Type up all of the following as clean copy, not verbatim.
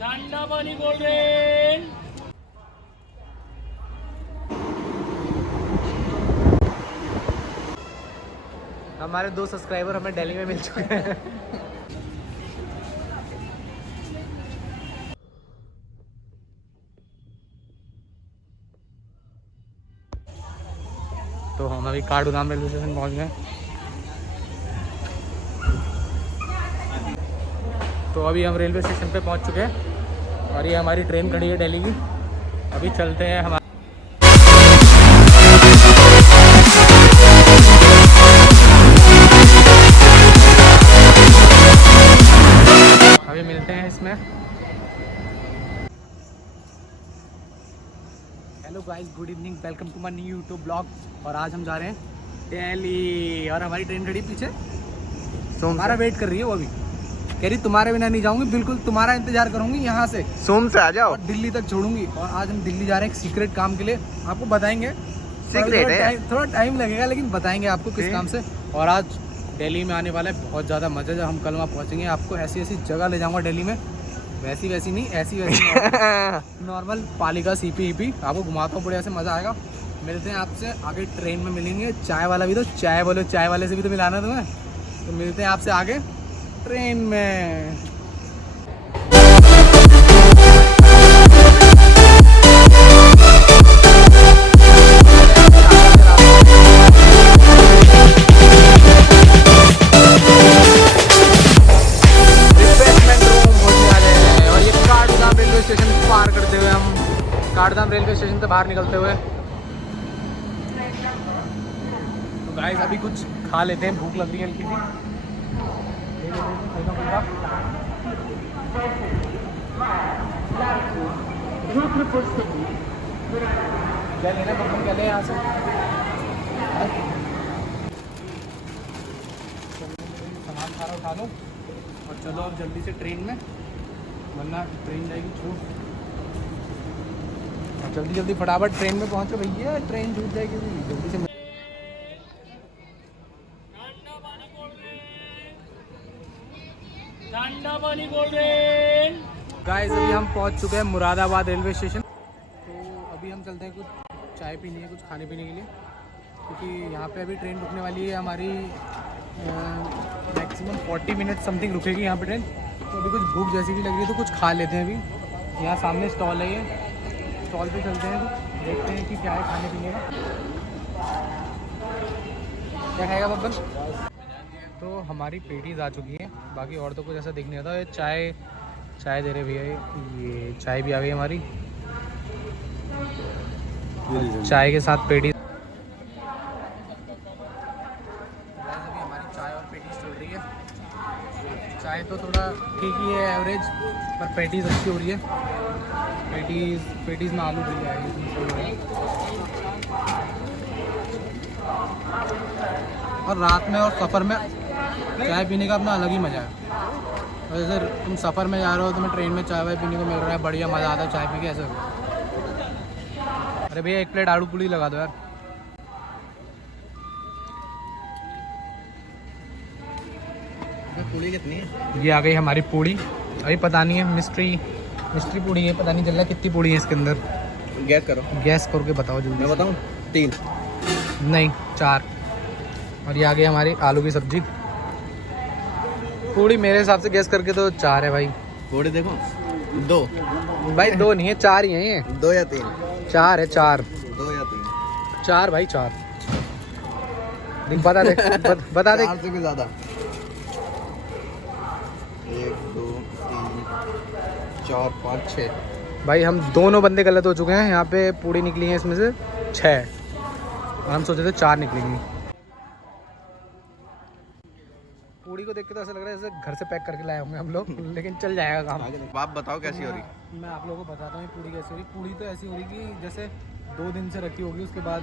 ठंडा पानी cold drink. हमारे 2 सब्सक्राइबर हमें दिल्ली में मिल चुके हैं। तो हम अभी काठगोदाम रेलवे स्टेशन पहुंच गए। तो अभी हम रेलवे स्टेशन पे पहुंच चुके हैं और ये हमारी ट्रेन खड़ी है दिल्ली की। अभी चलते हैं हम। अभी मिलते हैं इसमें। Hello guys, good evening, welcome to my new YouTube blog. और आज हम जा रहे हैं दिल्ली और हमारी ट्रेन खड़ी पीछे, तो हमारा वेट कर रही है वो। अभी कह रही तुम्हारे बिना नहीं जाऊंगी, बिल्कुल तुम्हारा इंतजार करूंगी यहाँ से, सोम से आ जाओ और दिल्ली तक छोड़ूंगी। और आज हम दिल्ली जा रहे हैं एक सीक्रेट काम के लिए, आपको बताएंगे। सीक्रेट है, थोड़ा टाइम लगेगा लेकिन बताएंगे आपको किस काम से। और आज दिल्ली में आने वाला है बहुत ज़्यादा मज़ा। जब हम कल वहाँ पहुँचेंगे आपको ऐसी ऐसी जगह ले जाऊँगा दिल्ली में, वैसी वैसी नहीं, ऐसी वैसी नॉर्मल पालिका सीपी आपको घुमाता हूँ, बढ़िया से मज़ा आएगा। मिलते हैं आपसे आगे, ट्रेन में मिलेंगे। चाय वाला भी तो चाय बोलो, चाय वाले से भी तो मिलाना तुम्हें। तो मिलते हैं आपसे आगे ट्रेन में। काठगोदाम रेलवे स्टेशन से बाहर निकलते हुए तो गाइस अभी कुछ खा लेते हैं, भूख लग रही है हल्की सी। क्या लेना पसंद, क्या ले यहाँ से। सामान सारा उठा लो और चलो अब जल्दी से ट्रेन में, वरना ट्रेन जाएगी छूट। जल्दी जल्दी फटाफट ट्रेन में पहुंचो भैया, ट्रेन छूट जाएगी जल्दी से। ठंडा पानी कोल्ड ड्रिंक। गाइस अभी हम पहुंच चुके हैं मुरादाबाद रेलवे स्टेशन। तो अभी हम चलते हैं, कुछ चाय पीनी है, कुछ खाने पीने के लिए, क्योंकि यहाँ पे अभी ट्रेन रुकने वाली है हमारी। मैक्सिमम 40 मिनट समथिंग रुकेगी यहाँ पे ट्रेन। तो अभी कुछ भूख जैसी भी लग रही है तो कुछ खा लेते हैं अभी। यहाँ सामने स्टॉल है, ये स्टॉल पे चलते हैं, तो देखते हैं कि क्या है खाने पीने का। क्या खाएगा बब्बन? तो हमारी पेटीज आ चुकी हैं, बाकी और तो कुछ ऐसा दिख नहीं रहा था। ये चाय दे रहे भैया, ये चाय भी आ गई हमारी, चाय के साथ पेटीज। अभी हमारी चाय और पेटीज चल रही है। चाय तो थोड़ा ठीक ही है, एवरेज, पर पेटीज अच्छी हो रही है। पेटीज में आलू बढ़िया है। और रात में और सफ़र में चाय पीने का अपना अलग ही मज़ा है। जैसे तुम सफ़र में जा रहे हो, तुम्हें ट्रेन में चाय वाय पीने को मिल रहा है, बढ़िया मज़ा आता है चाय पी के ऐसे। अरे भैया 1 प्लेट आलू पूड़ी लगा दो यार। पूरी कितनी है? ये आ गई हमारी पूड़ी। अभी पता नहीं है, मिस्ट्री पूड़ी है, पता नहीं चल रहा कितनी पूड़ी है इसके अंदर। गैस करो, गैस करके बताओ जल्दी। मैं बताऊँ? 3 नहीं 4। और ये आ गई हमारी आलू की सब्जी। पूड़ी मेरे हिसाब से गैस करके तो 4 है भाई। पूरी देखो, 2 भाई 2 नहीं है, 4 ही है ये। 2 या 3? 4 है, 4। 2 या 3? 4 भाई, 4। बता दे बता दे। 4 से भी ज़्यादा। 1 2 3 4 5 6। भाई हम दोनों बंदे गलत हो चुके हैं। यहाँ पे पूड़ी निकली है इसमें से 6, और हम सोचे थे 4 निकलेंगी। पूड़ी को देख के तो ऐसा लग रहा है जैसे घर से पैक करके लाए होंगे हम लोग, लेकिन चल जाएगा काम। आप बताओ कैसी हो रही? मैं आप लोगों को बताता हूँ पूड़ी कैसी हो रही। पूड़ी तो ऐसी हो रही कि जैसे 2 दिन से रखी होगी, उसके बाद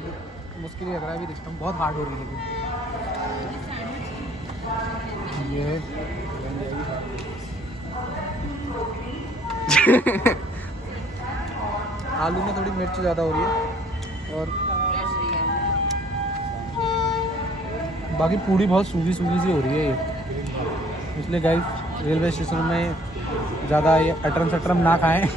मुश्किल ही लग रहा है। अभी देखता हूँ, बहुत हार्ड हो रही है। लेकिन ये आलू में थोड़ी मिर्च ज़्यादा हो रही है, और बाकी पूड़ी बहुत सूखी सी हो रही है ये, इसलिए गाइस रेलवे स्टेशन में ज़्यादा ये अटरम सटरम ना खाएं।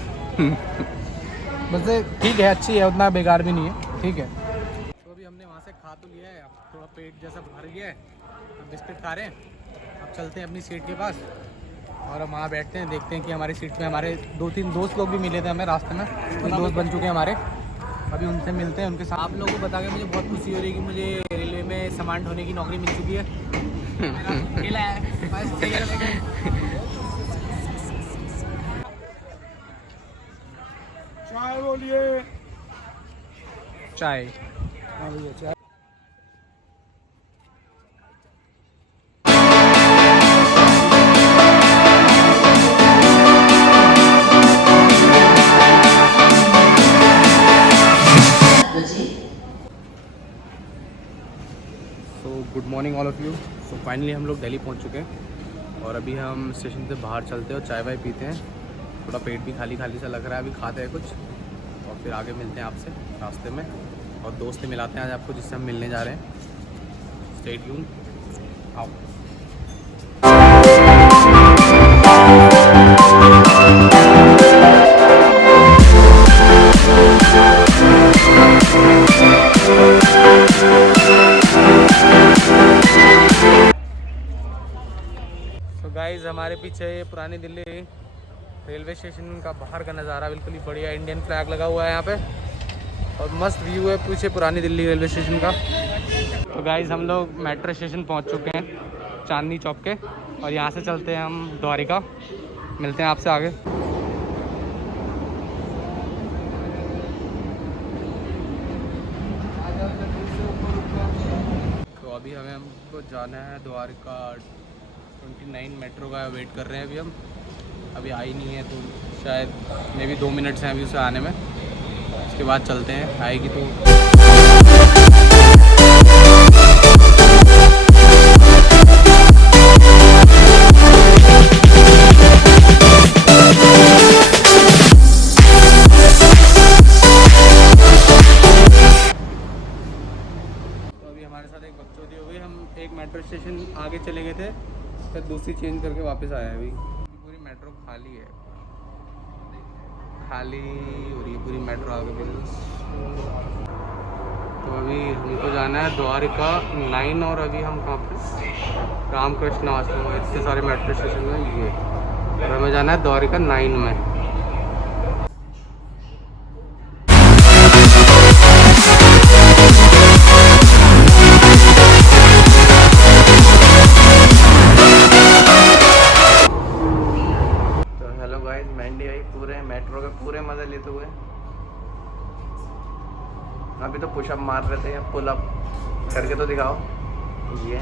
वैसे ठीक है, अच्छी है, उतना बेकार भी नहीं है, ठीक है। तो अभी हमने वहाँ से खा तो लिया है, अब थोड़ा पेट जैसा भर गया है, अब बिस्किट खा रहे हैं। अब चलते हैं अपनी सीट के पास और हम वहाँ बैठते हैं, देखते हैं कि हमारी सीट पे हमारे 2-3 दोस्त लोग भी मिले थे हमें रास्ते में, कुछ दोस्त बन चुके हैं हमारे। अभी उनसे मिलते हैं, उनके साथ। आप लोगों को बता के मुझे बहुत खुशी हो रही है कि मुझे रेलवे में कमांड होने की नौकरी मिल चुकी है। चाय बोलिए। चाय। So good morning all of you. So finally हम लोग दिल्ली पहुंच चुके हैं और अभी हम स्टेशन से बाहर चलते हैं और चाय वाय पीते हैं। थोड़ा पेट भी खाली खाली सा लग रहा है, अभी खाते हैं कुछ और फिर आगे मिलते हैं आपसे रास्ते में। और दोस्त से मिलाते हैं आज आपको, जिससे हम मिलने जा रहे हैं। स्टे ट्यून, आओ। तो गाइज हमारे पीछे ये पुरानी दिल्ली रेलवे स्टेशन का बाहर का नज़ारा, बिल्कुल ही बढ़िया इंडियन फ्लैग लगा हुआ है यहाँ पे और मस्त व्यू है पीछे पुरानी दिल्ली रेलवे स्टेशन का। तो गाइज हम लोग मेट्रो स्टेशन पहुँच चुके हैं, चांदनी चौक के, और यहाँ से चलते हैं हम द्वारिका। मिलते हैं आपसे आगे। तो अभी हमको जाना है द्वारिका 29 मेट्रो का वेट कर रहे हैं। अभी आई नहीं है, तो शायद मे भी 2 मिनट्स हैं अभी उसे आने में। उसके बाद चलते हैं, आएगी तो। अभी हमारे साथ एक बकचोदी हो गई, हम एक मेट्रो स्टेशन आगे चले गए थे, फिर दूसरी चेंज करके वापस आया। अभी पूरी मेट्रो खाली है, खाली हो रही है पूरी मेट्रो आगे बिल्कुल। तो अभी हमको जाना है द्वारिका 9 और अभी हम कहाँ पे, रामकृष्ण आश्रम में। इतने सारे मेट्रो स्टेशन में ये, और हमें जाना है द्वारिका 9 में। पूरे मेट्रो के पूरे मज़े लेते हुए अभी तो पुशअप मार रहे थे, पुल अप करके तो दिखाओ। ये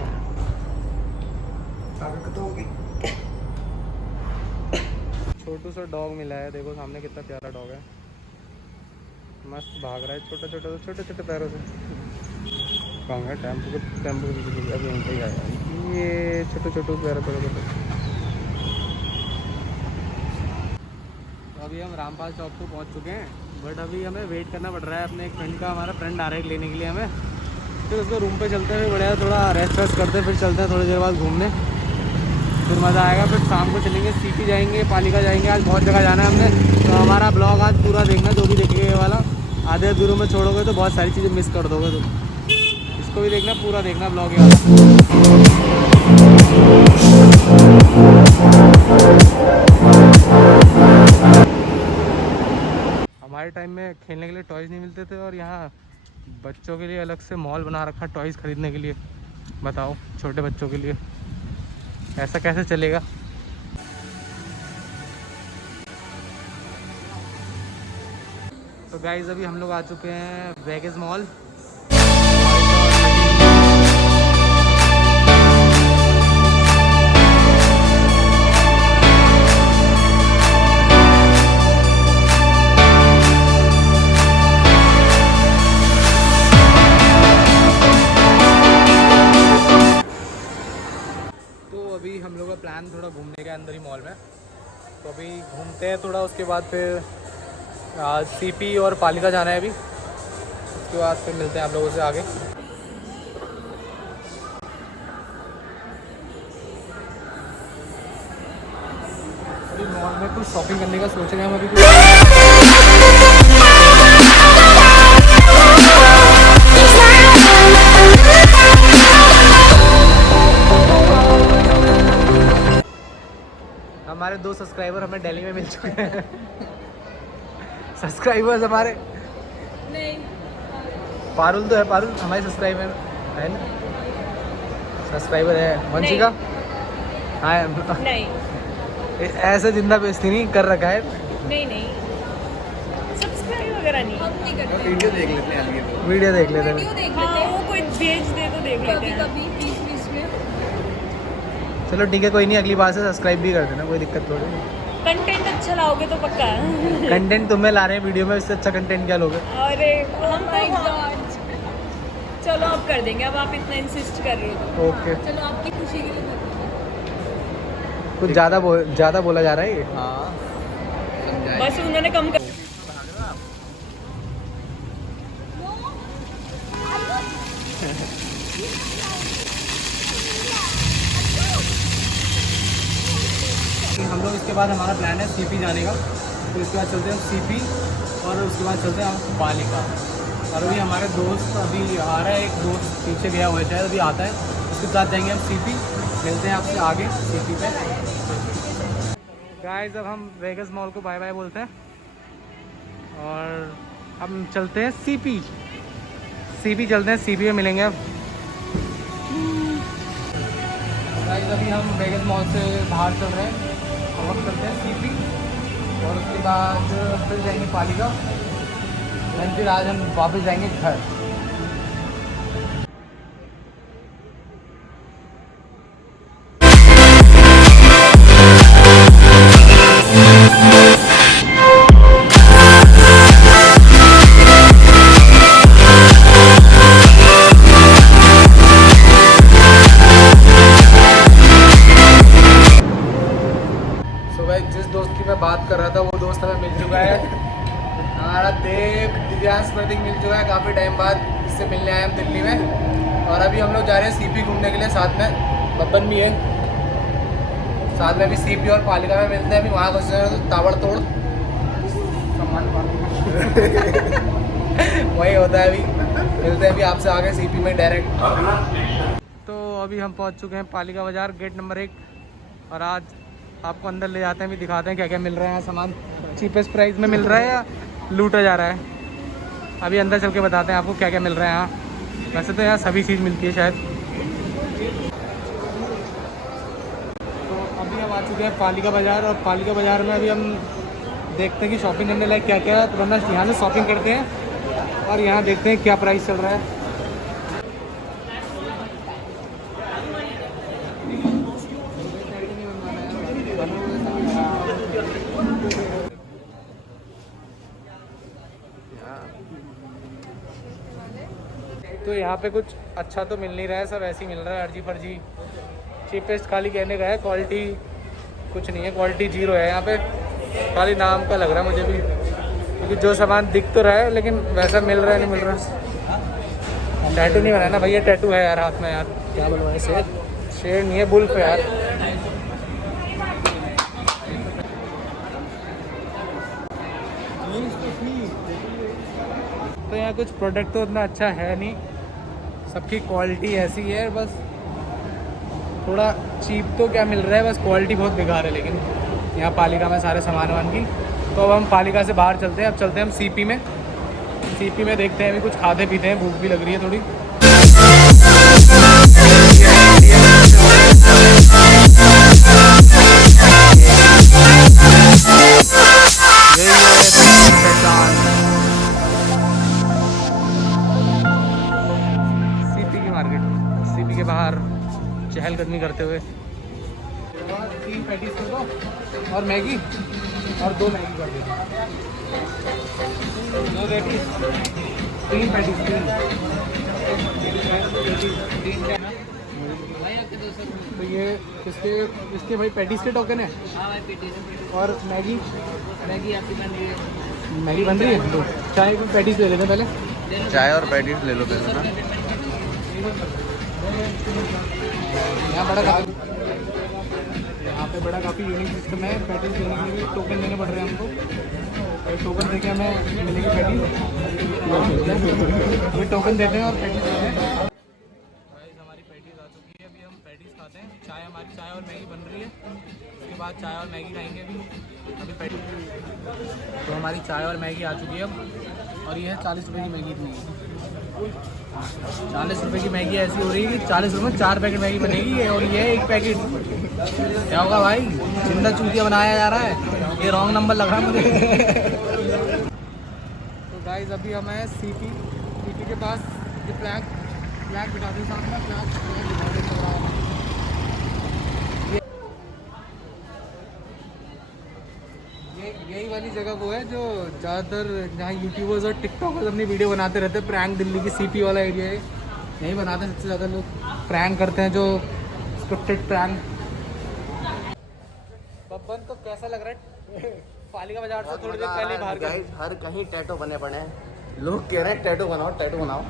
छोटू सा डॉग मिला है, देखो सामने कितना प्यारा डॉग है, मस्त भाग रहा है छोटे छोटे पैरों से। कहाँ है टेम्पो अभी यहीं पे आया, ये छोटे पैरों। अभी हम रामपाल चौक को पहुंच चुके हैं, बट अभी हमें वेट करना पड़ रहा है अपने एक फ्रेंड का। हमारा फ्रेंड आ रहा है लेने के लिए हमें, फिर उसको रूम पे चलते हैं, बढ़िया थोड़ा रेस्ट वेस्ट करते हैं, फिर चलते हैं थोड़ी देर बाद घूमने, फिर मज़ा आएगा। फिर शाम को चलेंगे, सिटी जाएंगे, पालिका जाएंगे, आज बहुत जगह जाना है हमने। तो हमारा ब्लॉग आज पूरा देखना, जो भी देखेंगे वाला। आधे अधूरों में छोड़ोगे तो बहुत सारी चीज़ें मिस कर दोगे। तो इसको भी देखना, पूरा देखना ब्लॉग ये वाला। हमारे टाइम में खेलने के लिए टॉयज़ नहीं मिलते थे और यहाँ बच्चों के लिए अलग से मॉल बना रखा टॉयज़ खरीदने के लिए। बताओ, छोटे बच्चों के लिए ऐसा कैसे चलेगा। तो गाइज़ अभी हम लोग आ चुके हैं वेगेस मॉल। अभी हम लोग का प्लान थोड़ा घूमने का अंदर ही मॉल में, तो अभी घूमते हैं थोड़ा, उसके बाद फिर सीपी और पालिका जाना है अभी, उसके बाद फिर मिलते हैं आप लोगों से आगे। मॉल में कुछ शॉपिंग करने का सोच रहे हैं हम अभी कुछ। हमारे 2 सब्सक्राइबर हमें दिल्ली में मिल चुके हैं। सब्सक्राइबर्स हमारे नहीं पारुल तो है, पारुल हमारे सब्सक्राइबर है ना, सब्सक्राइबर है। वंशिका हाँ नहीं ऐसे जिंदा बेइज्जती नहीं कर रखा है। नहीं सब्सक्राइब वगैरह नहीं हम नहीं करते। वीडियो देख लेते हैं आगे तो। वीडियो देख लेते हैं। हाँ वो कोई भेज दे तो देख लेते हैं कभी बीच में। चलो ठीक है, कोई नहीं, अगली बार से सब्सक्राइब भी कर देना, कोई दिक्कत थोड़ी नहीं। कंटेंट अच्छा लाओगे तो पक्का है। कंटेंट तुम्हें ला रहे हैं वीडियो में, इससे अच्छा कंटेंट क्या लोगे? अरे हम तो चलो अब कर देंगे, अब आप इतना इंसिस्ट कर रहे हो तो। ओके, चलो आपकी खुशी के लिए कर देंगे। कुछ ज़्यादा बोला जा रहा है ये। हाँ समझाए। बस उन्होंने कम कर हम लोग इसके बाद हमारा प्लान है सीपी जाने का, तो इसके बाद चलते हैं सीपी और उसके बाद चलते हैं हम पालिका। और अभी हमारे दोस्त अभी आ रहा है, एक दोस्त पीछे गया हुआ है शायद, अभी आता है, उसके साथ जाएंगे हम सीपी। मिलते हैं आपसे आगे सीपी पे। गाइस अब हम वेगस मॉल को बाय बाय बोलते हैं और हम चलते हैं सीपी चलते हैं, सीपी में मिलेंगे अब। गाइस अभी हम वेगस मॉल से बाहर चल रहे हैं और हम चलते हैं सीपी और उसके बाद फिर जाएंगे पालिका, देन फिर आज हम वापस जाएंगे घर। जिस दोस्त की मैं बात कर रहा था वो दोस्त हमें मिल चुका है, हमारा दिव्यांश प्रतीक मिल चुका है। काफ़ी टाइम बाद इससे मिलने आए हम दिल्ली में, और अभी हम लोग जा रहे हैं सीपी घूमने के लिए, साथ में बब्बन भी है, साथ में भी सीपी और पालिका में मिलते हैं। अभी वहाँ घुस रहे हैं तो ताबड़तोड़ सामान वही होता है। अभी मिलते हैं अभी आपसे आगे सीपी में डायरेक्ट। तो अभी हम पहुँच चुके हैं पालिका बाज़ार गेट नंबर 1 और आज आपको अंदर ले जाते हैं, भी दिखाते हैं क्या क्या मिल रहा है यहाँ। सामान चीपेस्ट प्राइस में मिल रहा है या लूटा जा रहा है, अभी अंदर चल के बताते हैं आपको क्या क्या मिल रहा है यहाँ। वैसे तो यहाँ सभी चीज़ मिलती है शायद। तो अभी हम आ चुके हैं पालिका बाज़ार, और पालिका बाज़ार में अभी हम देखते हैं कि शॉपिंग करने लायक क्या क्या है, तो वरना यहाँ से शॉपिंग करते हैं और यहाँ देखते हैं क्या प्राइस चल रहा है। तो यहाँ पे कुछ अच्छा तो मिल नहीं रहा है, सब ऐसे ही मिल रहा है अर्जी फर्जी, चीपेस्ट खाली कहने का है, क्वालिटी कुछ नहीं है, क्वालिटी जीरो है यहाँ पे, खाली नाम का लग रहा है मुझे भी, क्योंकि जो सामान दिख तो रहा है लेकिन वैसा मिल रहा है नहीं मिल रहा। टैटू नहीं बनाया ना भैया, टैटू है यार हाथ में यार, क्या बनवाए शेर नहीं है, बुल्फ है यार। तो यहाँ कुछ प्रोडक्ट तो उतना अच्छा है नहीं, सबकी क्वालिटी ऐसी है, बस थोड़ा चीप तो क्या मिल रहा है, बस क्वालिटी बहुत बेकार है लेकिन यहाँ पालिका में सारे सामान वामान की। तो अब हम पालिका से बाहर चलते हैं, अब चलते हैं हम सीपी में देखते हैं, अभी कुछ खाते पीते हैं, भूख भी लग रही है थोड़ी। सीपी की मार्केट, सीपी के बाहर चहलकदमी करते हुए। 3 पैटीज कर दो और मैगी, और 2 मैगी कर दो, 2 पैटीज 3 पैटीज 3। तो ये इसके भाई पैटीज के टोकन है। हाँ भाई पेटी से और मैगी मैगी आपकी बन रही है। मैगी बन रही है, तो चाय की पैटीज ले लेते हैं पहले। चाय और पैटीज ले लो पहले ना। यहाँ बड़ा यहाँ पे बड़ा काफ़ी यूनिक सिस्टम है। पैटीज लेने के लिए टोकन देने पड़ रहे हैं हमको। टोकन देके हमें मिलेगी पैटीज। ये टोकन देते हैं और पैटीज देते हैं। हमारी पैटीज आ चुकी है। अभी हम पैटीज खाते हैं। हमारी चाय और मैगी बन रही है। उसके बाद चाय और मैगी खाएंगे अभी पैटीज। तो हमारी चाय और मैगी आ चुकी है अब। और ये है 40 रुपये की मैगी इतनी। 40 रुपये की मैगी ऐसी हो रही है कि 40 रुपये में 4 पैकेट मैगी बनेगी और ये है 1 पैकेट। क्या होगा भाई, जिंदा चूतिया बनाया जा रहा है। ये रॉन्ग नंबर लग रहा है मुझे। तो गाइस अभी हम हैं सीपी के पास। ये फ्लैग बिठा दो साथ में। फ्लैग यही वाली जगह वो है जो ज़्यादातर जहाँ यूट्यूबर्स और टिकटॉकर्स अपनी वीडियो बनाते रहते हैं। प्रैंक दिल्ली की सीपी वाला एरिया है। यही बनाते हैं सबसे ज़्यादा लोग। प्रैंक करते हैं जो स्क्रिप्टेड प्रैंक। बब्बन तो कैसा लग रहा है? पालिका बाजार से थोड़ी देर पहले बाहर गए। हर कहीं टैटू बने पड़े हैं। लोग कह रहे हैं टैटू बनाओ टैटू बनाओ।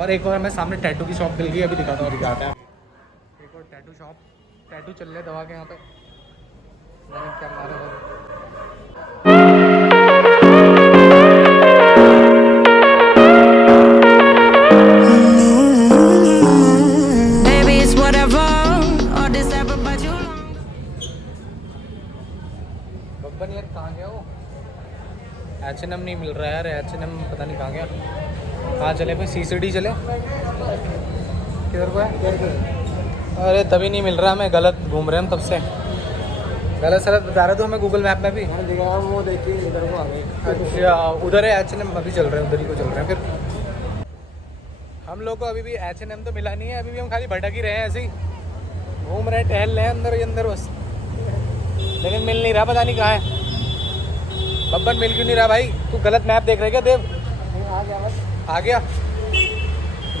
और एक और हमें सामने टैटू की शॉप मिल गई। अभी दिखाता हूँ दिखाते हैं। एक और टैटू शॉप। टैटू चल रहे हैं दवा के यहाँ पे। क्या मारे बब्बन यार कहाँ गया वो? H&M नहीं मिल रहा है यार। H&M पता नहीं कहाँ गया। कहाँ चले भाई? CCD चले? किधर को है? अरे तभी नहीं मिल रहा। हमें गलत घूम रहे हैं हम तब से। गलत सलत बता रहे तो हमें गूगल मैप में भी। वो देखिए इधर को आ गए। अच्छा उधर है H&M। अभी चल रहे हैं उधर ही को चल रहे हैं। फिर हम लोग को अभी भी H&M तो मिला नहीं है। अभी भी हम खाली भटक ही रहे हैं ऐसे ही। घूम रहे हैं, टहल रहे हैं अंदर ही अंदर बस। लेकिन मिल नहीं रहा, पता नहीं कहाँ है। बब्बन मिल क्यों नहीं रहा भाई? तू गलत मैप देख रहे क्या देव? आ गया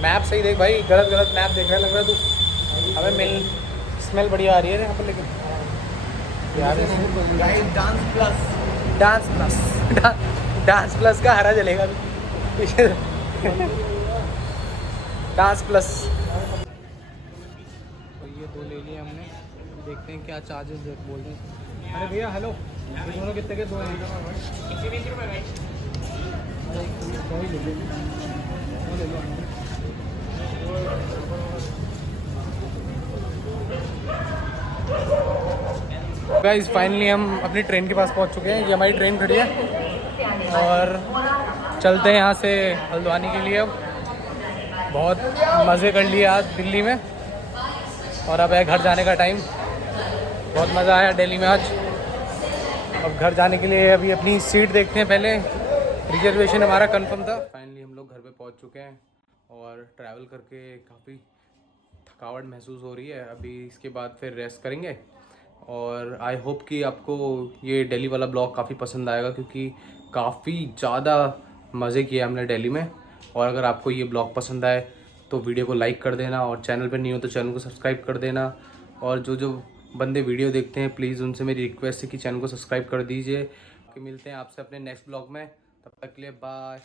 मैप सही देख भाई। गलत मैप देख रहा लग रहा तू। हमें मिल स्मेल बढ़िया आ रही है यहाँ पर। लेकिन डांस प्लस का हरा जलेगा पीछे। Dance plus. तो ये 2 ले लिए हमने। देखते हैं क्या चार्जेस बोल रहे हैं। अरे भैया हेलो, ये दोनों कितने के? 2 हैं। गाइस फाइनली हम अपनी ट्रेन के पास पहुंच चुके हैं। ये हमारी ट्रेन खड़ी है और चलते हैं यहाँ से हल्द्वानी के लिए। अब बहुत मज़े कर लिए आज दिल्ली में और अब है घर जाने का टाइम। बहुत मज़ा आया दिल्ली में आज। अब घर जाने के लिए अभी अपनी सीट देखते हैं। पहले रिजर्वेशन हमारा कंफर्म था। फाइनली हम लोग घर पे पहुंच चुके हैं और ट्रैवल करके काफ़ी थकावट महसूस हो रही है। अभी इसके बाद फिर रेस्ट करेंगे और आई होप कि आपको ये दिल्ली वाला ब्लॉग काफ़ी पसंद आएगा क्योंकि काफ़ी ज़्यादा मज़े किए हमने दिल्ली में। और अगर आपको ये ब्लॉग पसंद आए तो वीडियो को लाइक कर देना और चैनल पर नहीं हो तो चैनल को सब्सक्राइब कर देना। और जो बंदे वीडियो देखते हैं प्लीज़ उनसे मेरी रिक्वेस्ट है कि चैनल को सब्सक्राइब कर दीजिए। मिलते हैं आपसे अपने नेक्स्ट ब्लॉग में। तब तक के लिए बाय।